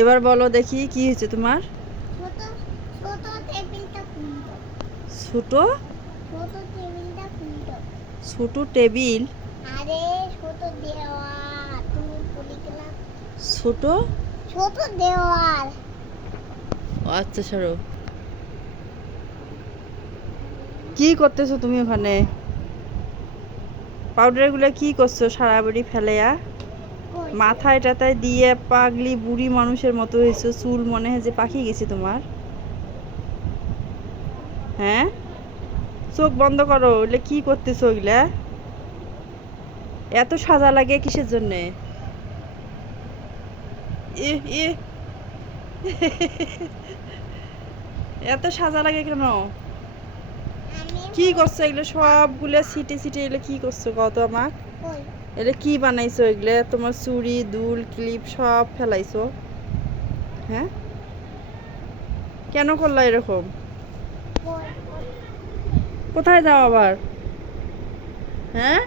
এবার বলো দেখি কি হয়েছে তোমার? ছোট ছোট টেবিলটা খুলতো। ছোট ছোট টেবিলটা খুলতো। ছোট টেবিল? আরে ছোট দেওয়াল তুমি ভুলে গেলা। ছোট? ছোট দেওয়াল। আচ্ছা সরো। কি করতেছো তুমি ওখানে? পাউডারগুলো কি করছো সারা বাড়ি ফেলেয়া? কই মাথায় টাথায় দিয়ে পাগলি বুড়ি মানুষের মতো হয়েছে, চুল মনে হয় যে পাকি গেছে তোমার। হ্যাঁ, চোখ বন্ধ করো। ওইলে কি করতেছো ওইগুলা? এত সাজা লাগে কিসের জন্যে? ই ই এত সাজা লাগে কেন? আমি কি করছো এগুলো সবগুলো ছিটে ছিটে? এগুলো কি করছো কত আমাক? কই এগুলো কি বানাইছো এগুলো? তোমার চুড়ি দুল ক্লিপ সব ফেলাইছো। হ্যাঁ, কেন করলা এরকম? কই কোথায় যাও আবার? হ্যাঁ,